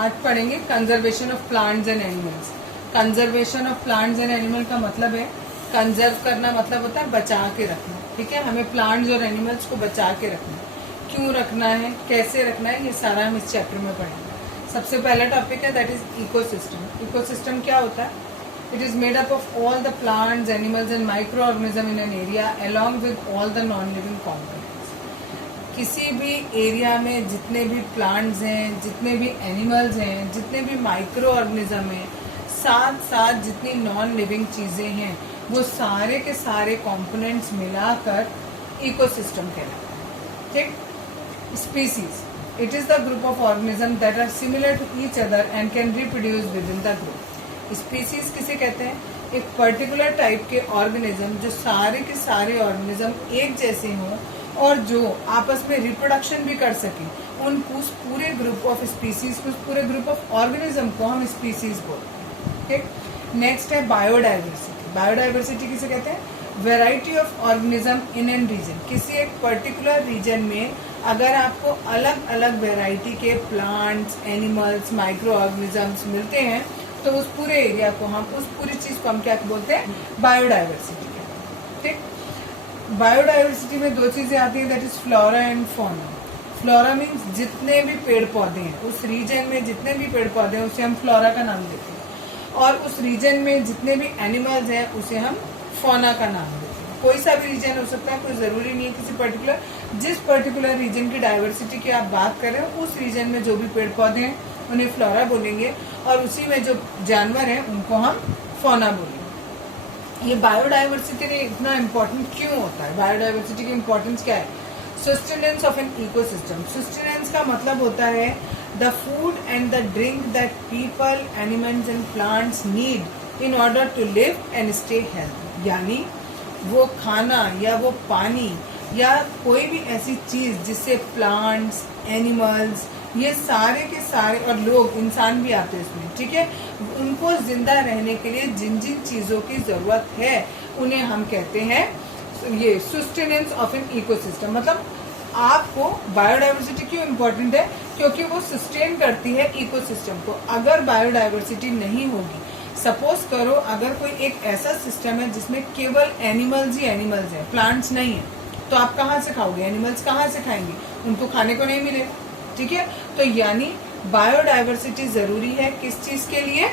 आज पढ़ेंगे conservation of plants and animals. Conservation of plants and animal का मतलब है, कंजर्व करना मतलब होता है बचा के रखना। ठीक है, हमें प्लांट्स और एनिमल्स को बचा के रखना। क्यों रखना है, कैसे रखना है, ये सारा हम इस चैप्टर में पढ़ेंगे। सबसे पहला टॉपिक है दैट इज इकोसिस्टम। इकोसिस्टम क्या होता है? It is made up of all the plants, animals and micro organism in an area along with all the non living components. किसी भी एरिया में जितने भी प्लांट्स हैं, जितने भी एनिमल्स हैं, जितने भी माइक्रो ऑर्गेनिज्म हैं, साथ साथ जितनी नॉन लिविंग चीजें हैं, वो सारे के सारे कंपोनेंट्स मिलाकर इकोसिस्टम कहलाता है। ठीक, species, it is the group of organisms that are similar to each other and can reproduce within the group. Species किसे कहते हैं? एक पर्टिकुलर टाइप के ऑर्गेनिज्म जो सारे के सारे ऑर्गेनिज्म एक जैसे हों और जो आपस में रिप्रोडक्शन भी कर सके, उस पूरे ग्रुप ऑफ स्पीसीज को, उस पूरे ग्रुप ऑफ ऑर्गेनिज्म को हम स्पीसीज बोलते हैं। ठीक, नेक्स्ट है बायोडाइवर्सिटी। बायोडाइवर्सिटी किसे कहते हैं? Variety of organism in an region. किसी एक पर्टिकुलर रीजन में अगर आपको अलग अलग वेराइटी के प्लांट्स, एनिमल्स, माइक्रो ऑर्गेनिजम्स मिलते हैं तो उस पूरे एरिया को हम, उस पूरी चीज को हम क्या बोलते हैं? बायोडाइवर्सिटी। ठीक, बायोडाइवर्सिटी में दो चीजें आती हैं, that is flora and fauna. Flora means जितने भी पेड़ पौधे हैं, उस रीजन में जितने भी पेड़ पौधे हैं उसे हम फ्लोरा का नाम देते हैं, और उस रीजन में जितने भी एनिमल्स हैं उसे हम फौना का नाम देते हैं। कोई सा भी रीजन हो सकता है, कोई जरूरी नहीं है किसी पर्टिकुलर, जिस पर्टिकुलर रीजन की डाइवर्सिटी की आप बात कर रहे हो उस रीजन में जो भी पेड़ पौधे हैं उन्हें फ्लोरा बोलेंगे, और उसी में जो जानवर हैं उनको हम फौना बोलेंगे। ये बायोडाइवर्सिटी इतना इम्पोर्टेंट क्यों होता है? बायोडाइवर्सिटी की इम्पोर्टेंस क्या है? Sustenance of an ecosystem. Sustenance का मतलब होता है the food and the drink that people, animals and plants need in order to live and stay healthy. यानी वो खाना या वो पानी या कोई भी ऐसी चीज जिससे प्लांट्स, एनिमल्स, ये सारे के सारे, और लोग, इंसान भी आते हैं इसमें, ठीक है, उनको जिंदा रहने के लिए जिन जिन चीजों की जरूरत है उन्हें हम कहते हैं ये सस्टेनेंस ऑफ एन इकोसिस्टम। मतलब आपको बायोडाइवर्सिटी क्यों इम्पोर्टेंट है? क्योंकि वो सस्टेन करती है इकोसिस्टम को। अगर बायोडाइवर्सिटी नहीं होगी, सपोज करो अगर कोई एक ऐसा सिस्टम है जिसमें केवल एनिमल्स ही एनिमल्स हैं, प्लांट्स नहीं है, तो आप कहाँ से खाओगे? एनिमल्स कहाँ से खाएंगे? उनको खाने को नहीं मिलेगा। ठीक है, तो यानी बायोडाइवर्सिटी जरूरी है किस चीज के लिए?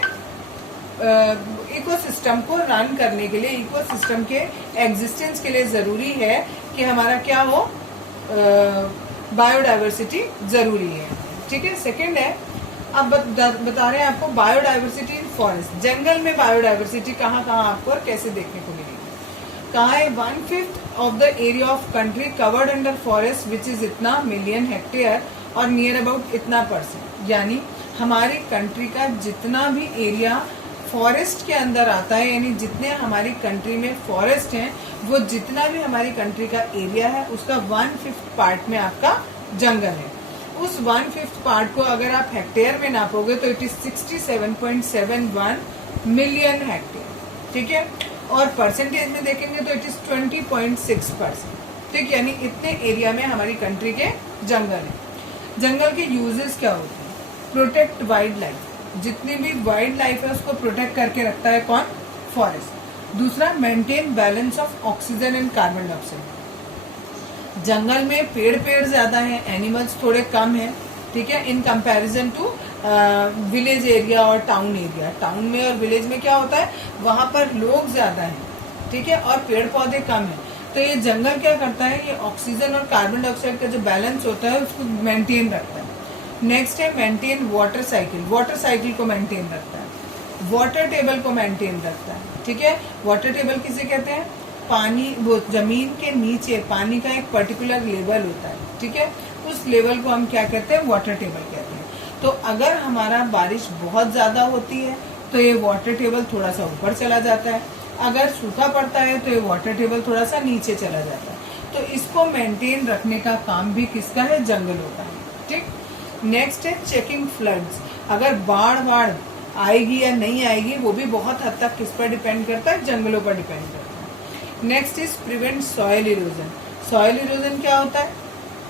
इकोसिस्टम को रन करने के लिए, इकोसिस्टम के एग्जिस्टेंस के लिए जरूरी है कि हमारा क्या हो? बायोडाइवर्सिटी जरूरी है। ठीक है, सेकंड है, अब बता रहे हैं आपको बायोडाइवर्सिटी इन फॉरेस्ट। जंगल में बायोडाइवर्सिटी कहाँ कहाँ आपको और कैसे देखने को मिलेगी? कहाँ है? 1/5 of the area of country covered under forest which is इतना मिलियन हेक्टेयर और नियर अबाउट इतना %। यानी हमारी कंट्री का जितना भी एरिया फॉरेस्ट के अंदर आता है, यानी जितने हमारी कंट्री में फॉरेस्ट हैं, वो जितना भी हमारी कंट्री का एरिया है उसका 1/5 पार्ट में आपका जंगल है। उस 1/5 पार्ट को अगर आप हेक्टेयर में नापोगे तो इट इज 67.71 मिलियन हेक्टेयर। ठीक है, और परसेंटेज में देखेंगे तो इट इज 20.6%। ठीक, यानी इतने एरिया में हमारी कंट्री के जंगल है। जंगल के यूजेस क्या होते हैं? Protect wild life. जितनी भी वाइल्ड लाइफ है उसको प्रोटेक्ट करके रखता है कौन? फॉरेस्ट। दूसरा, maintain balance of oxygen and carbon dioxide. जंगल में पेड़ ज्यादा हैं, एनिमल्स थोड़े कम हैं। ठीक है, in comparison to village area और टाउन एरिया। टाउन में और विलेज में क्या होता है? वहां पर लोग ज्यादा हैं, ठीक है, और पेड़ पौधे कम हैं। तो ये जंगल क्या करता है? ये ऑक्सीजन और कार्बन डाइऑक्साइड का जो बैलेंस होता है उसको मेंटेन रखता है। नेक्स्ट है maintain water cycle. Water cycle को मेंटेन रखता है। वाटर टेबल को मेंटेन रखता है। ठीक है, वाटर टेबल किसे कहते हैं? पानी, वो जमीन के नीचे पानी का एक पर्टिकुलर लेवल होता है। ठीक है, उस लेवल को हम क्या कहते हैं? वाटर टेबल कहते हैं। तो अगर हमारा बारिश बहुत ज्यादा होती है तो ये वाटर टेबल थोड़ा सा ऊपर चला जाता है, अगर सूखा पड़ता है तो ये वाटर टेबल थोड़ा सा नीचे चला जाता है। तो इसको मेंटेन रखने का काम भी किसका है? जंगलों का है। ठीक, नेक्स्ट है चेकिंग फ्लड्स। अगर बाढ़ आएगी या नहीं आएगी वो भी बहुत हद तक किस पर डिपेंड करता है? जंगलों पर डिपेंड करता है। Next is prevent soil erosion. Soil erosion क्या होता है?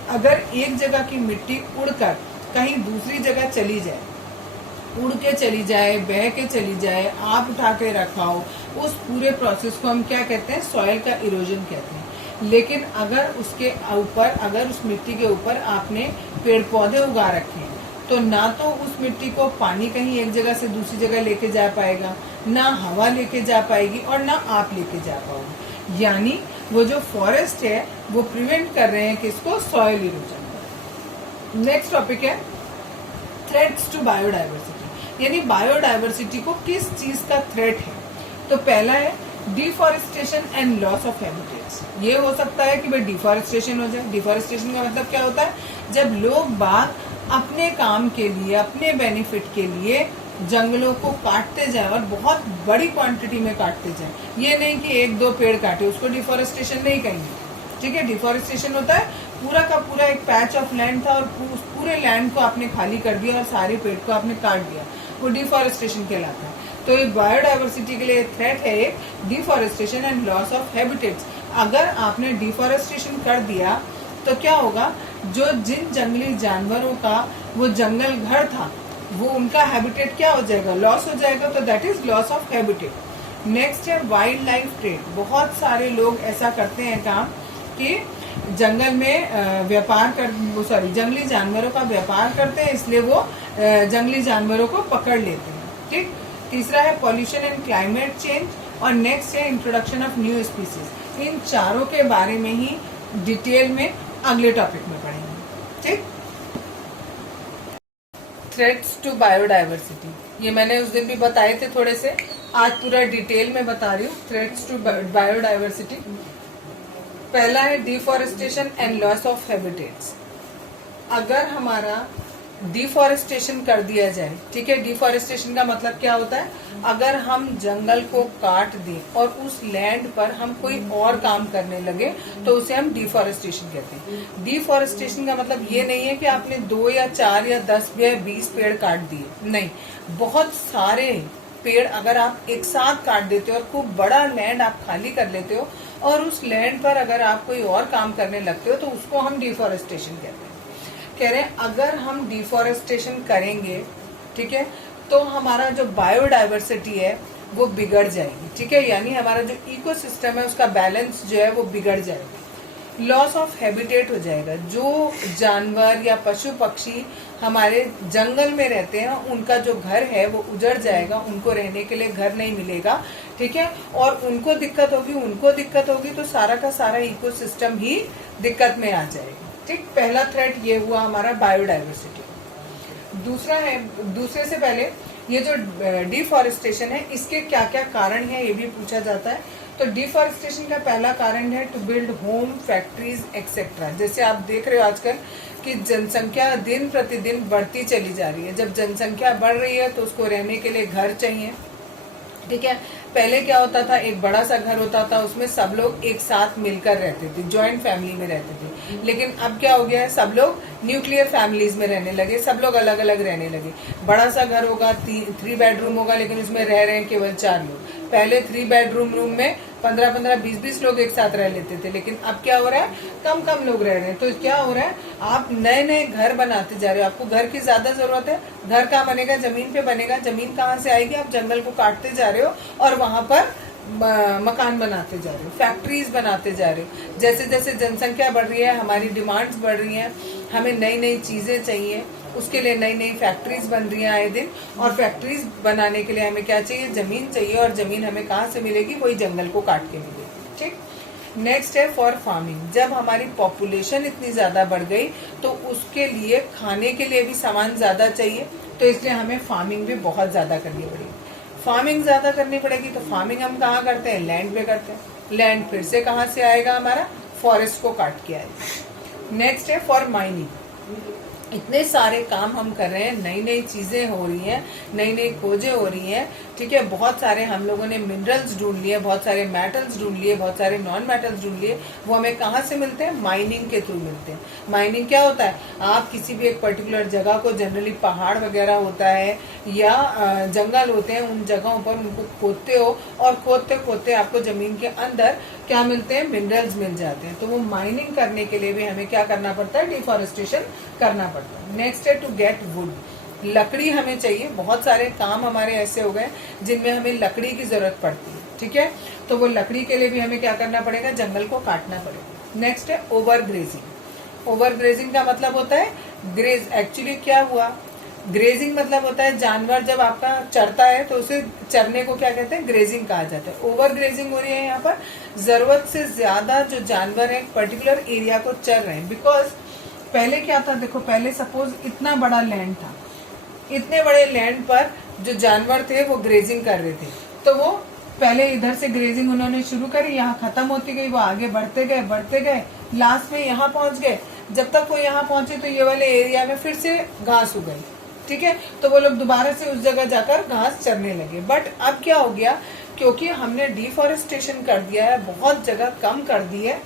अगर एक जगह की मिट्टी उड़कर कहीं दूसरी जगह चली जाए, उड़ के चली जाए, बह के चली जाए, आप उठा के रखाओ, उस पूरे प्रोसेस को हम क्या कहते हैं, सॉइल का इरोजन कहते हैं। लेकिन अगर उसके ऊपर, अगर उस मिट्टी के ऊपर आपने पेड़ पौधे उगा रखे हैं, तो ना तो उस मिट्टी को पानी कहीं एक जगह से दूसरी जगह लेके जा पाएगा, ना हवा लेके जा पाएगी, और ना आप लेके जा पाओगे। यानी वो जो फॉरेस्ट है वो प्रिवेंट कर रहे हैं किसको, सॉइल इरोजन। नेक्स्ट टॉपिक है थ्रेट्स टू बायोडाइवर्सिटी, यानी बायोडाइवर्सिटी को किस चीज का थ्रेट है। तो पहला है deforestation and loss of habitats. ये हो सकता है कि भाई डिफॉरेस्टेशन हो जाए। डिफॉरेस्टेशन का मतलब क्या होता है, जब लोग बाग अपने काम के लिए, अपने बेनिफिट के लिए जंगलों को काटते जाए और बहुत बड़ी क्वांटिटी में काटते जाए। ये नहीं कि एक दो पेड़ काटे, उसको डिफॉरेस्टेशन नहीं कहेंगे। ठीक है, डिफॉरेस्टेशन होता है पूरा का पूरा एक पैच ऑफ लैंड था और उस पूरे लैंड को आपने खाली कर दिया और सारे पेड़ को आपने काट दिया, वो डिफॉरेस्टेशन कहलाता है। तो एक बायोडाइवर्सिटी के लिए थ्रेट है एक deforestation and loss of habitats. अगर आपने डिफॉरेस्टेशन कर दिया तो क्या होगा, जो जिन जंगली जानवरों का वो जंगल घर था, वो उनका हैबिटेट क्या हो जाएगा, लॉस हो जाएगा। तो that is loss of habitat. Next है वाइल्ड लाइफ ट्रेड। बहुत सारे लोग ऐसा करते हैं काम कि जंगल में व्यापार कर जंगली जानवरों का व्यापार करते हैं, इसलिए वो जंगली जानवरों को पकड़ लेते हैं। ठीक। तीसरा है पॉल्यूशन एंड क्लाइमेट चेंज, और नेक्स्ट है इंट्रोडक्शन ऑफ न्यू स्पीसीज। इन चारों के बारे में ही डिटेल में अगले टॉपिक में पढ़ेंगे। ठीक। थ्रेट्स टू बायोडाइवर्सिटी, ये मैंने उस दिन भी बताए थे थोड़े से, आज पूरा डिटेल में बता रही हूँ। थ्रेट्स टू बायोडाइवर्सिटी, पहला है deforestation and loss of habitats. अगर हमारा डिफॉरेस्टेशन कर दिया जाए, ठीक है, डिफॉरेस्टेशन का मतलब क्या होता है, अगर हम जंगल को काट दें और उस लैंड पर हम कोई और काम करने लगे तो उसे हम डिफॉरेस्टेशन कहते हैं। डिफॉरेस्टेशन का मतलब ये नहीं है कि आपने 2 या 4 या 10 या 20 पेड़ काट दिए, नहीं, बहुत सारे पेड़ अगर आप एक साथ काट देते हो और खूब बड़ा लैंड आप खाली कर लेते हो और उस लैंड पर अगर आप कोई और काम करने लगते हो तो उसको हम डिफॉरेस्टेशन कहते हैं। कह रहे हैं अगर हम डिफॉरेस्टेशन करेंगे, ठीक है, तो हमारा जो बायोडाइवर्सिटी है वो बिगड़ जाएगी। ठीक है, यानी हमारा जो इकोसिस्टम है उसका बैलेंस जो है वो बिगड़ जाएगा। लॉस ऑफ हैबिटेट हो जाएगा। जो जानवर या पशु पक्षी हमारे जंगल में रहते हैं उनका जो घर है वो उजड़ जाएगा, उनको रहने के लिए घर नहीं मिलेगा। ठीक है, और उनको दिक्कत होगी तो सारा का सारा इकोसिस्टम ही दिक्कत में आ जाएगा। ठीक, पहला थ्रेट ये हुआ हमारा बायोडाइवर्सिटी। दूसरा है, दूसरे से पहले ये जो डिफॉरेस्टेशन है इसके क्या क्या कारण है ये भी पूछा जाता है। तो डिफॉरेस्टेशन का पहला कारण है to build home, factories etcetera. जैसे आप देख रहे हो आजकल कि जनसंख्या दिन प्रतिदिन बढ़ती चली जा रही है। जब जनसंख्या बढ़ रही है तो उसको रहने के लिए घर चाहिए। ठीक है, पहले क्या होता था, एक बड़ा सा घर होता था, उसमें सब लोग एक साथ मिलकर रहते थे, जॉइंट फैमिली में रहते थे। लेकिन अब क्या हो गया है, सब लोग न्यूक्लियर फैमिलीज में रहने लगे, सब लोग अलग अलग रहने लगे। बड़ा सा घर होगा, 3 बेडरूम होगा, लेकिन उसमें रह रहे हैं केवल 4 लोग। पहले 3 बेडरूम रूम में 15-15, 20-20 लोग एक साथ रह लेते थे, लेकिन अब क्या हो रहा है, कम कम लोग रह रहे हैं। तो क्या हो रहा है, आप नए नए घर बनाते जा रहे हो, आपको घर की ज्यादा जरूरत है। घर कहाँ बनेगा, जमीन पे बनेगा। जमीन कहाँ से आएगी, आप जंगल को काटते जा रहे हो और वहां पर मकान बनाते जा रहे हो, फैक्ट्रीज बनाते जा रहे हो। जैसे जैसे जनसंख्या बढ़ रही है, हमारी डिमांड्स बढ़ रही हैं, हमें नई नई चीजें चाहिए, उसके लिए नई नई फैक्ट्रीज बन रही हैं आए दिन। और फैक्ट्रीज बनाने के लिए हमें क्या चाहिए, जमीन चाहिए। और जमीन हमें कहाँ से मिलेगी, वही जंगल को काट के मिलेगी। ठीक। नेक्स्ट है फॉर फार्मिंग। जब हमारी पॉपुलेशन इतनी ज्यादा बढ़ गई तो उसके लिए खाने के लिए भी सामान ज्यादा चाहिए, तो इसलिए हमें फार्मिंग भी बहुत ज्यादा करनी पड़ेगी। फार्मिंग ज्यादा करनी पड़ेगी तो फार्मिंग हम कहाँ करते हैं, लैंड पे करते हैं। लैंड फिर से कहाँ से आएगा, हमारा फॉरेस्ट को काट के आएगा। नेक्स्ट है फॉर माइनिंग। इतने सारे काम हम कर रहे हैं, नई नई चीजें हो रही हैं, नई नई खोजें हो रही हैं। ठीक है, बहुत सारे हम लोगों ने मिनरल्स ढूंढ लिए, बहुत सारे मेटल्स ढूंढ लिए, बहुत सारे नॉन मेटल्स ढूंढ लिए। वो हमें कहाँ से मिलते हैं, माइनिंग के थ्रू मिलते हैं। माइनिंग क्या होता है, आप किसी भी एक पर्टिकुलर जगह को, जनरली पहाड़ वगैरह होता है या जंगल होते हैं, उन जगहों पर उनको खोदते हो और खोदते खोदते आपको जमीन के अंदर क्या मिलते हैं, मिनरल्स मिल जाते हैं। तो वो माइनिंग करने के लिए भी हमें क्या करना पड़ता है, डिफॉरेस्टेशन करना पड़ता है। नेक्स्ट है टू गेट वुड। लकड़ी हमें चाहिए, बहुत सारे काम हमारे ऐसे हो गए जिनमें हमें लकड़ी की जरूरत पड़ती है, ठीक है। तो वो लकड़ी के लिए भी हमें क्या करना पड़ेगा, जंगल को काटना पड़ेगा। नेक्स्ट है ओवर ग्रेजिंग। ओवर ग्रेजिंग का मतलब होता है ग्रेज, एक्चुअली क्या हुआ, ग्रेजिंग मतलब होता है जानवर जब आपका चरता है तो उसे चरने को क्या कहते हैं, ग्रेजिंग कहा जाता है। ओवर ग्रेजिंग हो रही है यहाँ पर, जरूरत से ज्यादा जो जानवर है पर्टिकुलर एरिया को चर रहे हैं। बिकॉज पहले क्या था, देखो पहले सपोज इतना बड़ा लैंड था, इतने बड़े लैंड पर जो जानवर थे वो ग्रेजिंग कर रहे थे, तो वो पहले इधर से ग्रेजिंग उन्होंने शुरू करी, यहाँ खत्म होती गई, वो आगे बढ़ते गए, लास्ट में यहाँ पहुंच गए। जब तक वो यहाँ पहुंचे तो ये वाले एरिया में फिर से घास उगाई, ठीक है। तो वो लोग दोबारा से उस जगह जाकर घास चरने लगे। बट अब क्या हो गया, क्योंकि हमने डिफॉरेस्टेशन कर दिया है, बहुत जगह कम कर दी है,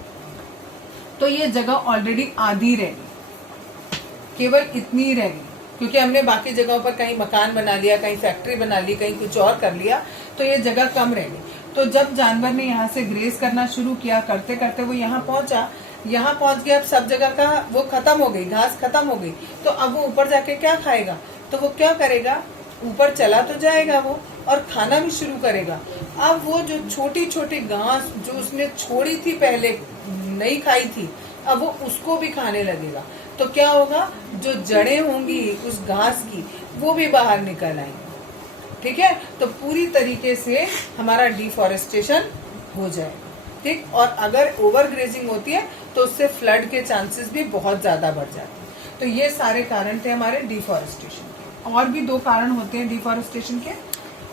तो ये जगह ऑलरेडी आधी रह गई, केवल इतनी ही रह गई, क्योंकि हमने बाकी जगहों पर कहीं मकान बना लिया, कहीं फैक्ट्री बना ली, कहीं कुछ और कर लिया, तो ये जगह कम रह गई। तो जब जानवर ने यहाँ से ग्रेज करना शुरू किया, करते करते वो यहाँ पहुंचा, यहाँ पहुंच गया, अब सब जगह का वो खत्म हो गई, घास खत्म हो गई, तो अब वो ऊपर जाके क्या खाएगा, तो वो क्या करेगा, ऊपर चला तो जाएगा वो और खाना भी शुरू करेगा। अब वो जो छोटी छोटी घास जो उसने छोड़ी थी पहले, नहीं खाई थी, अब वो उसको भी खाने लगेगा। तो क्या होगा, जो जड़ें होंगी उस घास की वो भी बाहर निकल आएंगी, ठीक है। तो पूरी तरीके से हमारा डिफॉरेस्टेशन हो जाएगा, ठीक। और अगर ओवर ग्रेजिंग होती है तो उससे फ्लड के चांसेस भी बहुत ज्यादा बढ़ जाते हैं। तो ये सारे कारण थे हमारे डिफॉरेस्टेशन के। और भी 2 कारण होते हैं डिफॉरेस्टेशन के,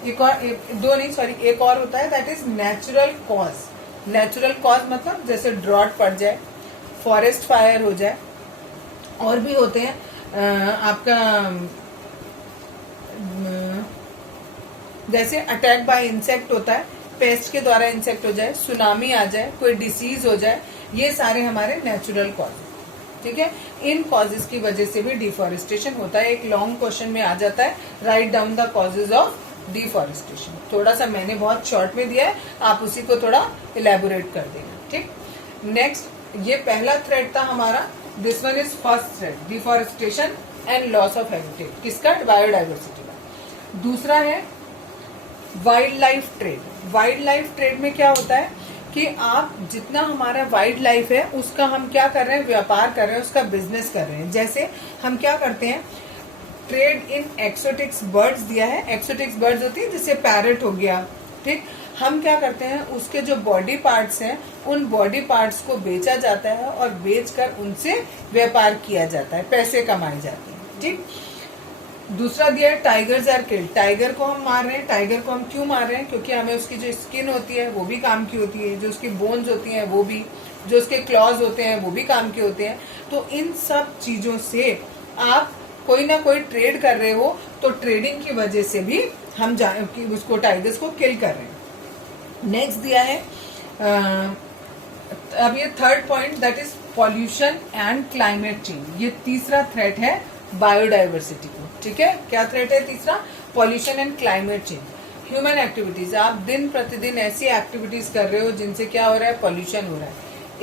एक और होता है, that is natural cause. Natural cause मतलब जैसे ड्रॉट पड़ जाए, फॉरेस्ट फायर हो जाए, और भी होते हैं आपका जैसे अटैक बाय इंसेक्ट होता है, पेस्ट के द्वारा इंसेक्ट हो जाए, सुनामी आ जाए, कोई डिसीज हो जाए, ये सारे हमारे नेचुरल कॉज, ठीक है। इन कॉजेज की वजह से भी डिफॉरेस्टेशन होता है। एक लॉन्ग क्वेश्चन में आ जाता है, write down the causes of deforestation. थोड़ा सा मैंने बहुत शॉर्ट में दिया है, आप उसी को थोड़ा इलेबोरेट कर देना, ठीक। नेक्स्ट, ये पहला थ्रेड था हमारा, this one is first thread, deforestation and loss of habitat, किसका, बायोडाइवर्सिटी का। दूसरा है wild life trade. Wild life trade में क्या होता है कि आप जितना हमारा वाइल्ड लाइफ है उसका हम क्या कर रहे हैं, व्यापार कर रहे हैं, उसका बिजनेस कर रहे हैं। जैसे हम क्या करते हैं, ट्रेड इन एक्सोटिक्स बर्ड्स दिया है, एक्सोटिक्स बर्ड्स होती है जैसे पैरट हो गया, ठीक। हम क्या करते हैं, उसके जो बॉडी पार्ट्स हैं उन बॉडी पार्ट्स को बेचा जाता है और बेचकर उनसे व्यापार किया जाता है, पैसे कमाए जाते हैं, ठीक। दूसरा दिया है टाइगर्स आर किल्ड। टाइगर को हम मार रहे हैं, टाइगर को हम क्यों मार रहे हैं, क्योंकि हमें उसकी जो स्किन होती है वो भी काम की होती है, जो उसकी बोन्स होती हैं वो भी, जो उसके क्लॉज होते हैं वो भी काम के होते हैं। तो इन सब चीजों से आप कोई ना कोई ट्रेड कर रहे हो, तो ट्रेडिंग की वजह से भी हम उसको टाइगर्स को किल कर रहे हैं। नेक्स्ट दिया है अब ये third point, that is pollution and climate change. ये तीसरा थ्रेट है बायोडाइवर्सिटी को, ठीक है। क्या थ्रेट है तीसरा, pollution and climate change. Human activities, आप दिन प्रतिदिन ऐसी एक्टिविटीज कर रहे हो जिनसे क्या हो रहा है, पॉल्यूशन हो रहा है,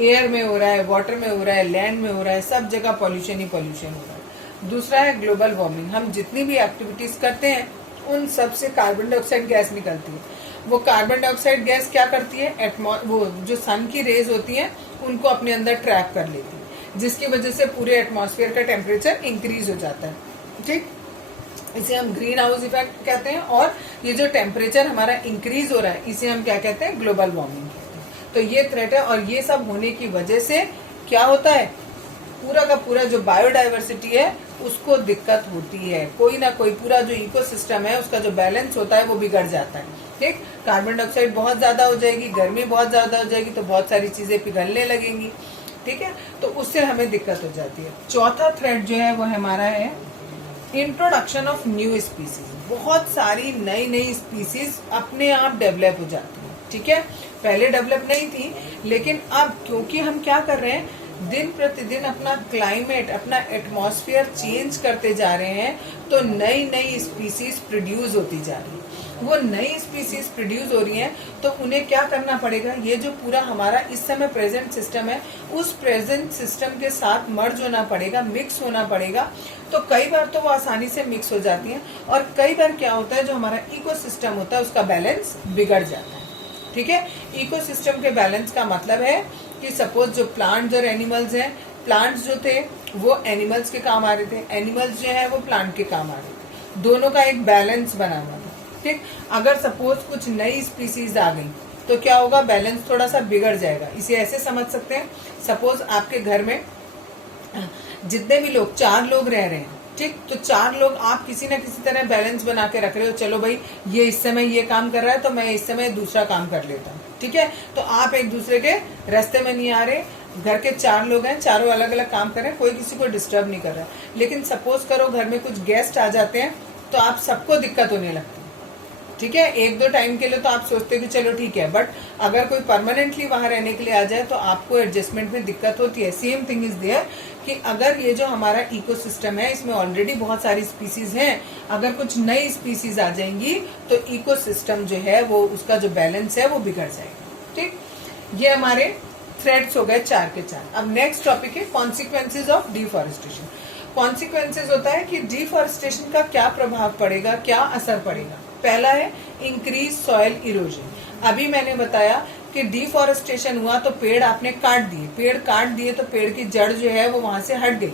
एयर में हो रहा है, वाटर में हो रहा है, लैंड में हो रहा है, सब जगह पॉल्यूशन ही पॉल्यूशन हो रहा है। दूसरा है ग्लोबल वार्मिंग। हम जितनी भी एक्टिविटीज करते हैं उन सब से कार्बन डाइऑक्साइड गैस निकलती है। वो कार्बन डाइऑक्साइड गैस क्या करती है, वो जो सन की रेज होती है उनको अपने अंदर ट्रैप कर लेती है, जिसकी वजह से पूरे एटमॉस्फेयर का टेम्परेचर इंक्रीज हो जाता है, ठीक। इसे हम ग्रीन हाउस इफेक्ट कहते हैं। और ये जो टेम्परेचर हमारा इंक्रीज हो रहा है इसे हम क्या कहते हैं, ग्लोबल वार्मिंग कहते हैं। तो ये थ्रेट है। और ये सब होने की वजह से क्या होता है, पूरा का पूरा जो बायोडाइवर्सिटी है उसको दिक्कत होती है, कोई ना कोई पूरा जो इकोसिस्टम है उसका जो बैलेंस होता है वो बिगड़ जाता है, ठीक। कार्बन डाइऑक्साइड बहुत ज्यादा हो जाएगी, गर्मी बहुत ज्यादा हो जाएगी, तो बहुत सारी चीजें पिघलने लगेंगी, ठीक है। तो उससे हमें दिक्कत हो जाती है। चौथा थ्रेड जो है वो हमारा है इंट्रोडक्शन ऑफ न्यू स्पीसीज। बहुत सारी नई नई स्पीसीज अपने आप डेवलप हो जाती है, ठीक है। पहले डेवलप नहीं थी, लेकिन अब क्योंकि हम क्या कर रहे हैं, दिन प्रतिदिन अपना क्लाइमेट, अपना एटमॉस्फेयर चेंज करते जा रहे हैं, तो नई नई स्पीसीज प्रोड्यूस होती जा रही है। वो नई स्पीसीज प्रोड्यूस हो रही हैं, तो उन्हें क्या करना पड़ेगा, ये जो पूरा हमारा इस समय प्रेजेंट सिस्टम है, उस प्रेजेंट सिस्टम के साथ मर्ज होना पड़ेगा, मिक्स होना पड़ेगा। तो कई बार तो वो आसानी से मिक्स हो जाती हैं, और कई बार क्या होता है, जो हमारा इकोसिस्टम होता है उसका बैलेंस बिगड़ जाता है। ठीक है, इकोसिस्टम के बैलेंस का मतलब है कि सपोज जो प्लांट्स और एनिमल्स हैं, प्लांट्स जो थे वो एनिमल्स के काम आ रहे थे, एनिमल्स जो है वो प्लांट के काम आ रहे थे, दोनों का एक बैलेंस बना हुआ था। ठीक, अगर सपोज कुछ नई स्पीसीज आ गई तो क्या होगा, बैलेंस थोड़ा सा बिगड़ जाएगा। इसे ऐसे समझ सकते हैं, सपोज आपके घर में जितने भी लोग, 4 लोग रह रहे हैं, ठीक, तो 4 लोग आप किसी न किसी तरह बैलेंस बना के रख रहे हो, चलो भाई ये इस समय ये काम कर रहा है तो मैं इस समय दूसरा काम कर लेता हूँ। ठीक है, तो आप एक दूसरे के रास्ते में नहीं आ रहे, घर के 4 लोग हैं, चारों अलग अलग काम कर रहे हैं, कोई किसी को डिस्टर्ब नहीं कर रहा है। लेकिन सपोज करो घर में कुछ गेस्ट आ जाते हैं तो आप सबको दिक्कत होने लगती है। ठीक है, 1-2 टाइम के लिए तो आप सोचते हो कि चलो ठीक है, बट अगर कोई परमानेंटली वहां रहने के लिए आ जाए तो आपको एडजस्टमेंट में दिक्कत होती है। सेम थिंग इज देयर कि अगर ये जो हमारा इकोसिस्टम है इसमें ऑलरेडी बहुत सारी स्पीसीज हैं, अगर कुछ नई स्पीसीज आ जाएंगी तो इकोसिस्टम जो है वो, उसका जो बैलेंस है वो बिगड़ जाएगा। ठीक, ये हमारे थ्रेड्स हो गए 4 के 4। अब नेक्स्ट टॉपिक है कॉन्सिक्वेंसेज ऑफ डिफॉरेस्टेशन। कॉन्सिक्वेंसेज होता है कि डिफॉरेस्टेशन का क्या प्रभाव पड़ेगा, क्या असर पड़ेगा। पहला है इंक्रीज सॉइल इरोजन। अभी मैंने बताया कि डिफॉरेस्टेशन हुआ तो पेड़ आपने काट दिए, पेड़ काट दिए तो पेड़ की जड़ जो है वो वहां से हट गई।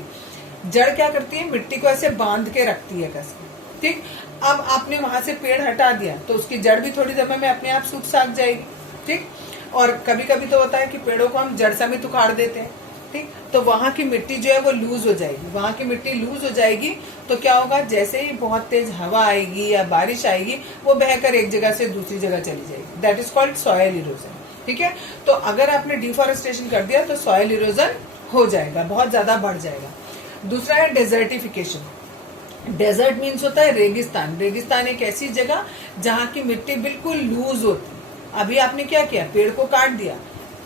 जड़ क्या करती है, मिट्टी को ऐसे बांध के रखती है कस के। ठीक, अब आपने वहां से पेड़ हटा दिया तो उसकी जड़ भी थोड़ी देर में अपने आप सूख साख जाएगी। ठीक, और कभी कभी तो होता है कि पेड़ों को हम जड़ समेत उखाड़ देते हैं। ठीक, तो वहां की मिट्टी जो है वो लूज हो जाएगी, वहां की मिट्टी लूज हो जाएगी तो क्या होगा, जैसे ही बहुत तेज हवा आएगी या बारिश आएगी वो बहकर एक जगह से दूसरी जगह चली जाएगी। That is called soil erosion. ठीक है, तो अगर आपने डिफॉरेस्टेशन कर दिया तो सॉयल इरोजन हो जाएगा, बहुत ज्यादा बढ़ जाएगा। दूसरा है डेजर्टिफिकेशन। डेजर्ट मीन्स होता है रेगिस्तान। रेगिस्तान एक ऐसी जगह जहाँ की मिट्टी बिल्कुल लूज होती। अभी आपने क्या किया, पेड़ को काट दिया,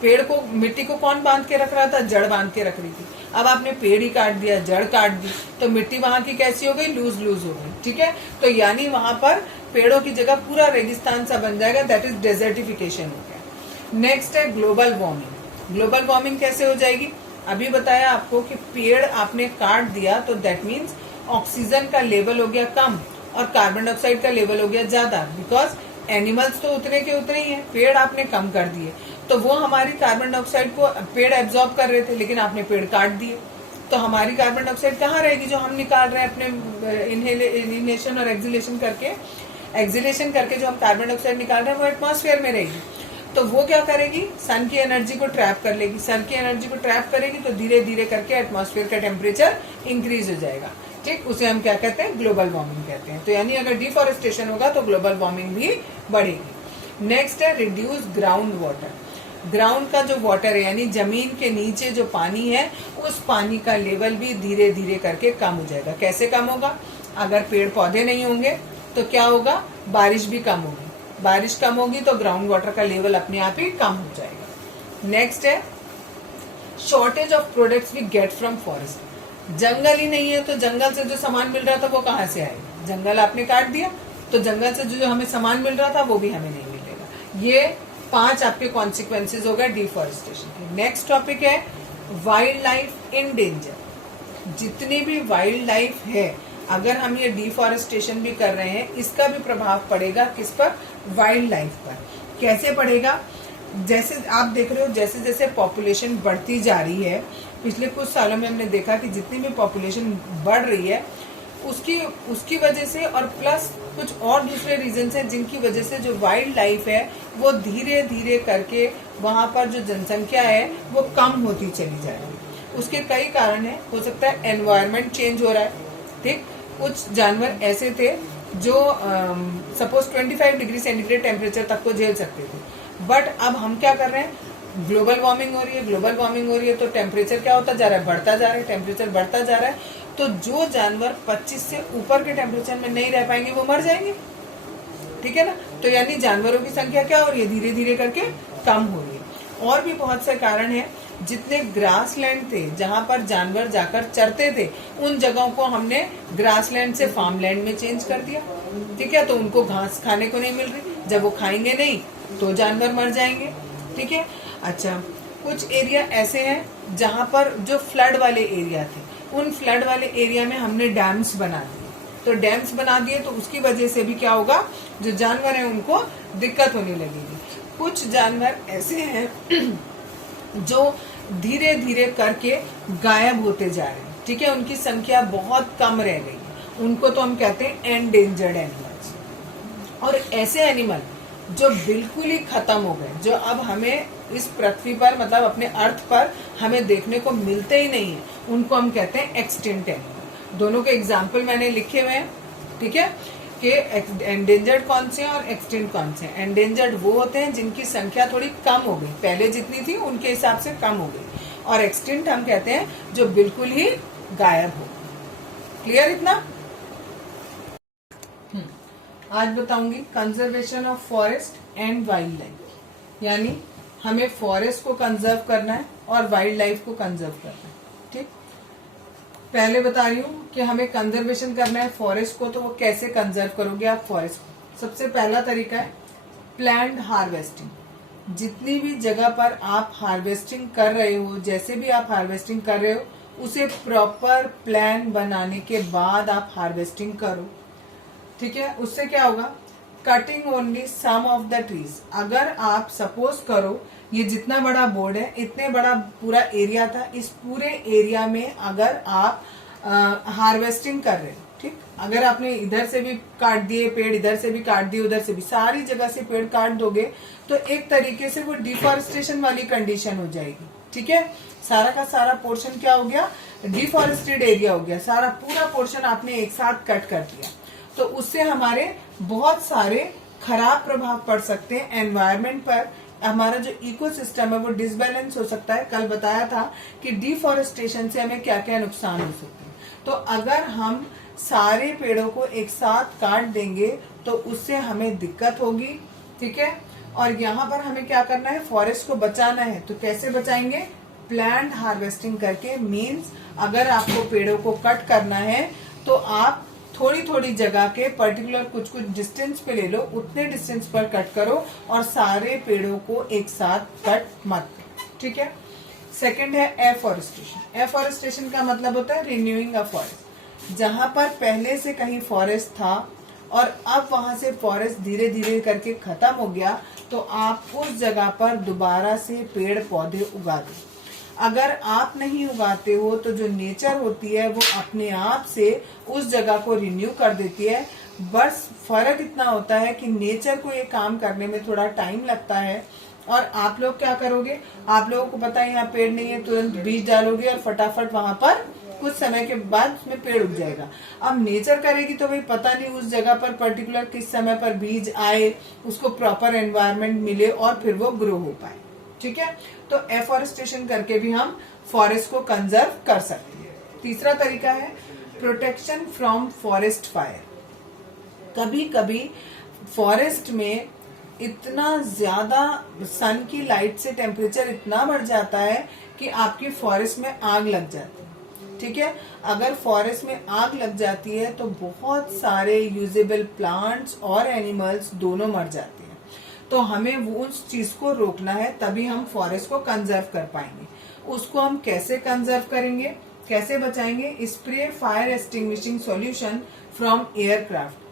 पेड़ को, मिट्टी को कौन बांध के रख रहा था, जड़ बांध के रख रही थी। अब आपने पेड़ ही काट दिया, जड़ काट दी, तो मिट्टी वहां की कैसी हो गई, लूज लूज हो गई। ठीक है, तो यानी वहां पर पेड़ों की जगह पूरा रेगिस्तान सा बन जाएगा, दैट इज डेजर्टिफिकेशन हो गया। नेक्स्ट है ग्लोबल वार्मिंग। ग्लोबल वार्मिंग कैसे हो जाएगी, अभी बताया आपको कि पेड़ आपने काट दिया तो दैट मीन्स ऑक्सीजन का लेवल हो गया कम और कार्बन डाइऑक्साइड का लेवल हो गया ज्यादा, बिकॉज एनिमल्स तो उतने के उतने ही हैं, पेड़ आपने कम कर दिए तो वो हमारी कार्बन डाइऑक्साइड को पेड़ एब्जॉर्ब कर रहे थे, लेकिन आपने पेड़ काट दिए तो हमारी कार्बन डाइऑक्साइड कहाँ रहेगी, जो हम निकाल रहे हैं अपने इनहेलेशन और एक्सहेलेशन करके जो हम कार्बन डाइऑक्साइड निकाल रहे हैं वो एटमॉस्फेयर में रहेगी। तो वो क्या करेगी, सन की एनर्जी को ट्रैप कर लेगी, सन की एनर्जी को ट्रैप करेगी तो धीरे धीरे करके एटमॉस्फेयर का टेम्परेचर इंक्रीज हो जाएगा। ठीक, उसे हम क्या कहते हैं, ग्लोबल वार्मिंग कहते हैं। तो यानी अगर डिफॉरेस्टेशन होगा तो ग्लोबल वार्मिंग भी बढ़ेगी। नेक्स्ट है रिड्यूस ग्राउंड वाटर। ग्राउंड का जो वाटर है यानी जमीन के नीचे जो पानी है उस पानी का लेवल भी धीरे धीरे करके कम हो जाएगा। कैसे कम होगा, अगर पेड़ पौधे नहीं होंगे तो क्या होगा, बारिश भी कम होगी, बारिश कम होगी तो ग्राउंड वाटर का लेवल अपने आप ही कम हो जाएगा। नेक्स्ट है shortage of products we get from forest. जंगल ही नहीं है तो जंगल से जो सामान मिल रहा था वो कहाँ से आएगा, जंगल आपने काट दिया तो जंगल से जो हमें सामान मिल रहा था वो भी हमें नहीं मिलेगा। ये 5 आपके कॉन्सिक्वेंसेज हो गए डिफॉरेस्टेशन के। नेक्स्ट टॉपिक है वाइल्ड लाइफ इन डेंजर। जितनी भी वाइल्ड लाइफ है, अगर हम ये डिफॉरेस्टेशन भी कर रहे हैं इसका भी प्रभाव पड़ेगा किस पर, वाइल्ड लाइफ पर। कैसे पड़ेगा, जैसे आप देख रहे हो जैसे जैसे पॉपुलेशन बढ़ती जा रही है, पिछले कुछ सालों में हमने देखा कि जितनी भी पॉपुलेशन बढ़ रही है उसकी वजह से और प्लस कुछ और दूसरे रीजन है जिनकी वजह से जो वाइल्ड लाइफ है वो धीरे धीरे करके वहां पर जो जनसंख्या है वो कम होती चली जा रही है। उसके कई कारण है, हो सकता है एनवायरनमेंट चेंज हो रहा है। ठीक, कुछ जानवर ऐसे थे जो सपोज 25 डिग्री सेंटीग्रेड टेम्परेचर तक को झेल सकते थे, बट अब हम क्या कर रहे हैं, ग्लोबल वार्मिंग हो रही है, ग्लोबल वार्मिंग हो रही है तो टेम्परेचर क्या होता जा रहा है, बढ़ता जा रहा है, टेम्परेचर बढ़ता जा रहा है। तो जो जानवर 25 से ऊपर के टेम्परेचर में नहीं रह पाएंगे वो मर जाएंगे। ठीक है ना, तो यानी जानवरों की संख्या क्या हो रही है, धीरे धीरे करके कम हो रही है। और भी बहुत से कारण है, जितने ग्रास लैंड थे जहां पर जानवर जाकर चरते थे, उन जगहों को हमने ग्रास लैंड से फार्म लैंड में चेंज कर दिया। ठीक है, तो उनको घास खाने को नहीं मिल रही, जब वो खाएंगे नहीं तो जानवर मर जाएंगे। ठीक है, अच्छा कुछ एरिया ऐसे हैं जहां पर जो फ्लड वाले एरिया थे, उन फ्लड वाले एरिया में हमने डैम्स बना दिए। तो डैम्स बना दिए तो उसकी वजह से भी क्या होगा, जो जानवर हैं उनको दिक्कत होने लगेगी। कुछ जानवर ऐसे हैं जो धीरे धीरे करके गायब होते जा रहे हैं। ठीक है, उनकी संख्या बहुत कम रह गई है, उनको तो हम कहते हैं एंडेंजर्ड एनिमल्स। और ऐसे एनिमल जो बिल्कुल ही खत्म हो गए, जो अब हमें इस पृथ्वी पर मतलब अपने अर्थ पर हमें देखने को मिलते ही नहीं है, उनको हम कहते हैं एक्सटिंक्ट एनिमल। दोनों के एग्जाम्पल मैंने लिखे हुए हैं। ठीक है, कि एंडेंजर्ड कौन से हैं और एक्सटिंक्ट कौन से हैं। एंडेंजर्ड वो होते हैं जिनकी संख्या थोड़ी कम हो गई, पहले जितनी थी उनके हिसाब से कम हो गई, और एक्सटिंक्ट हम कहते हैं जो बिल्कुल ही गायब हो। क्लियर इतना? आज बताऊंगी conservation of forest and wild life, यानी हमें फॉरेस्ट को कंजर्व करना है और वाइल्ड लाइफ को कंजर्व करना है। ठीक, पहले बता रही हूँ कि हमें कंजर्वेशन करना है फॉरेस्ट को, तो वो कैसे कंजर्व करोगे आप फॉरेस्ट को। सबसे पहला तरीका है प्लान्ड हार्वेस्टिंग। जितनी भी जगह पर आप हार्वेस्टिंग कर रहे हो, जैसे भी आप हार्वेस्टिंग कर रहे हो, उसे प्रॉपर प्लान बनाने के बाद आप हार्वेस्टिंग करो। ठीक है, उससे क्या होगा, cutting only some of the trees. अगर आप सपोज करो ये जितना बड़ा बोर्ड है, इतने बड़ा पूरा एरिया था, इस पूरे एरिया में अगर आप हार्वेस्टिंग कर रहे हो, ठीक, अगर आपने इधर से भी काट दिए पेड़, इधर से भी काट दिए, उधर से भी, सारी जगह से पेड़ काट दोगे तो एक तरीके से वो डिफॉरेस्टेशन वाली कंडीशन हो जाएगी। ठीक है, सारा का सारा पोर्शन क्या हो गया, डिफॉरेस्टेड एरिया हो गया, सारा पूरा पोर्शन आपने एक साथ कट कर दिया। तो उससे हमारे बहुत सारे खराब प्रभाव पड़ सकते हैं एनवायरमेंट पर। हमारा जो इकोसिस्टम है वो डिसबैलेंस हो सकता है। कल बताया था कि डिफॉरेस्टेशन से हमें क्या क्या नुकसान हो सकते हैं। तो अगर हम सारे पेड़ों को एक साथ काट देंगे तो उससे हमें दिक्कत होगी। ठीक है, और यहाँ पर हमें क्या करना है, फॉरेस्ट को बचाना है। तो कैसे बचाएंगे, प्लांट हार्वेस्टिंग करके। मीन्स अगर आपको पेड़ों को कट करना है तो आप थोड़ी थोड़ी जगह के पर्टिकुलर कुछ कुछ डिस्टेंस पे ले लो, उतने डिस्टेंस पर कट करो और सारे पेड़ों को एक साथ कट मत करो। ठीक है, सेकंड है एफॉरेस्टेशन। एफॉरेस्टेशन का मतलब होता है रिन्यूइंग अ फॉरेस्ट। जहां पर पहले से कहीं फॉरेस्ट था और अब वहां से फॉरेस्ट धीरे धीरे करके खत्म हो गया, तो आप उस जगह पर दोबारा से पेड़ पौधे उगा दो। अगर आप नहीं उगाते हो तो जो नेचर होती है वो अपने आप से उस जगह को रिन्यू कर देती है। बस फर्क इतना होता है कि नेचर को ये काम करने में थोड़ा टाइम लगता है, और आप लोग क्या करोगे, आप लोगों को पता है यहाँ पेड़ नहीं है, तुरंत बीज डालोगे और फटाफट वहां पर कुछ समय के बाद उसमें पेड़ उग जाएगा। अब नेचर करेगी तो भाई पता नहीं उस जगह पर पर्टिकुलर किस समय पर बीज आए, उसको प्रॉपर एनवायरनमेंट मिले और फिर वो ग्रो हो पाए। ठीक है, तो एफॉरेस्टेशन करके भी हम फॉरेस्ट को कंजर्व कर सकते हैं। तीसरा तरीका है प्रोटेक्शन फ्रॉम फॉरेस्ट फायर। कभी कभी फॉरेस्ट में इतना ज्यादा सन की लाइट से टेम्परेचर इतना बढ़ जाता है कि आपकी फॉरेस्ट में आग लग जाती है। ठीक है, अगर फॉरेस्ट में आग लग जाती है तो बहुत सारे यूजेबल प्लांट्स और एनिमल्स दोनों मर जाते हैं। तो हमें वो उस चीज को रोकना है, तभी हम फॉरेस्ट को कंजर्व कर पाएंगे। उसको हम कैसे कंजर्व करेंगे, कैसे बचाएंगे, spray fire extinguishing solution from aircraft.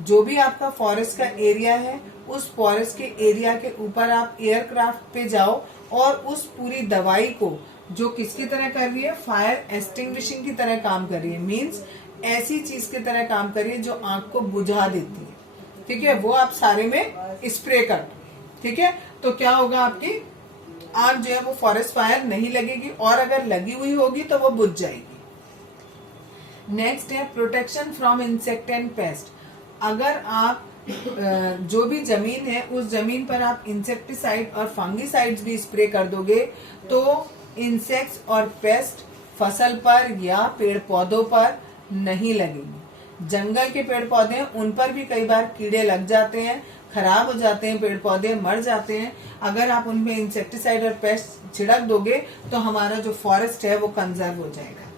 जो भी आपका फॉरेस्ट का एरिया है, उस फॉरेस्ट के एरिया के ऊपर आप एयरक्राफ्ट पे जाओ और उस पूरी दवाई को, जो किसकी तरह कर रही है, फायर एक्सटिंग्विशिंग की तरह काम कर रही है, मीन्स ऐसी चीज की तरह काम कर रही है जो आग को बुझा देती है। ठीक है, वो आप सारे में स्प्रे कर दो। ठीक है, तो क्या होगा, आपकी आग जो है वो फॉरेस्ट फायर नहीं लगेगी, और अगर लगी हुई होगी तो वो बुझ जाएगी। नेक्स्ट है protection from insect and paste. अगर आप जो भी जमीन है उस जमीन पर आप इंसेक्टिसाइड और फंगिसाइड्स भी स्प्रे कर दोगे तो इंसेक्ट्स और पेस्ट फसल पर या पेड़ पौधों पर नहीं लगेंगे। जंगल के पेड़ पौधे हैं उन पर भी कई बार कीड़े लग जाते हैं, खराब हो जाते हैं, पेड़ पौधे मर जाते हैं। अगर आप उनमें इंसेक्टिसाइड और पेस्ट छिड़क दोगे तो हमारा जो फॉरेस्ट है वो कंजर्व हो जाएगा।